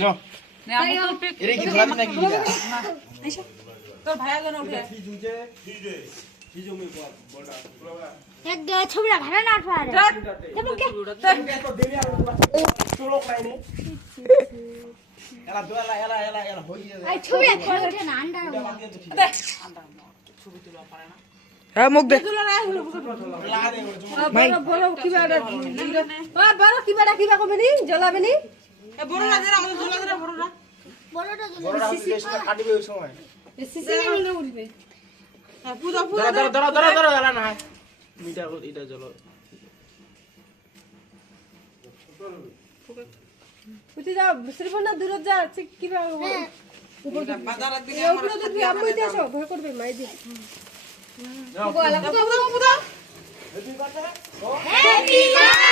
নাও এরে কি ধরা নাকি? তোর ভাইয়া যেন উঠে। এক গায়ে ছবিটা ভালো না পারে ধ্যাৎ, এবং কে এলা দোলা এলা এলা এলা হই গেছে। এই ছবিটা ভালো ওঠে না আন্ডার দে। আন্দার ছবি তুলা পারে না। হ্যাঁ মুখ দে তুলা নাই, হলো, হলো, হলো। লাগা দে বড় বড় কিবা এটা কিবা কিবা কবে নি? জ্বলাবে নি? এ, বড় আমাদের ঝোলা দেরা, বড় না। বড়রা টেস্ট কাটিবে ওই সময়। সিসি না উঠবে। হ্যাঁ, পূজা, পূজা ধরো ধরো ধরো ধরো ধরো না মিটার এটা চলো উঠে যাও শ্রীফল না দূরে যা সে কিবা দিকে। উপরে দেখবি আম্মু ইতে ভয় করবে মাই দি Puja, Puja, Puja. Happy birthday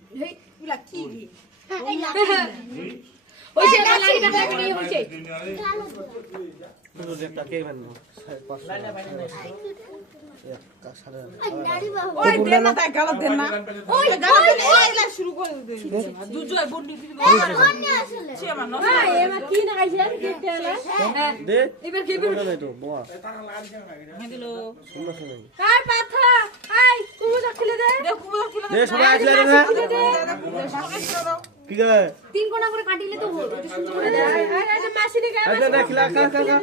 you Partha. বিয়ার পার ওই খাই দিচ্ছি। ও, কিরা, ও, কিরা। আর দে তুলো, তুইও কাট, তুইও কাটিব। নিকা ঘুরে গিয়ে উগানো। হ্যাপি বার্থডে টু ইউ কাটা না দে। এ, ও, মুখে দিকে। নে, হইছে, হইছে, নে। ওই রে, ও, ও, ও। দে, এলা কে খাব? এগুলো আর শুনে গেল। কাটাই তো যায়নি ওই যে করে তো না, না। হ্যাঁ, তিন কোনা করে কাটিলে তো হলো সুন্দর আচ্ছা খা খা খা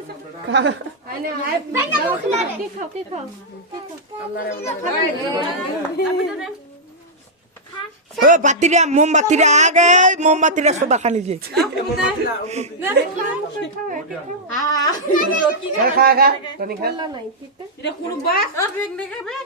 বাতিরা মোমবাতিরা আগে মোমবাতিরা সোদা খানি যে আহ, খা খা খা খা নিজে নিজে নিজে নিজে সব সব খা খা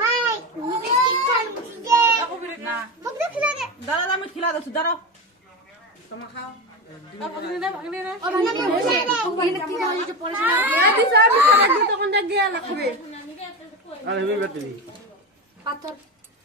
নাই খা আমি এক দেন মস্ত এক দেন নিবে ওই আমাক দে না। কি বাহরা ও হ্যাঁ, আমাকে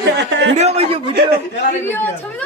무료요 무료. 무료 점수.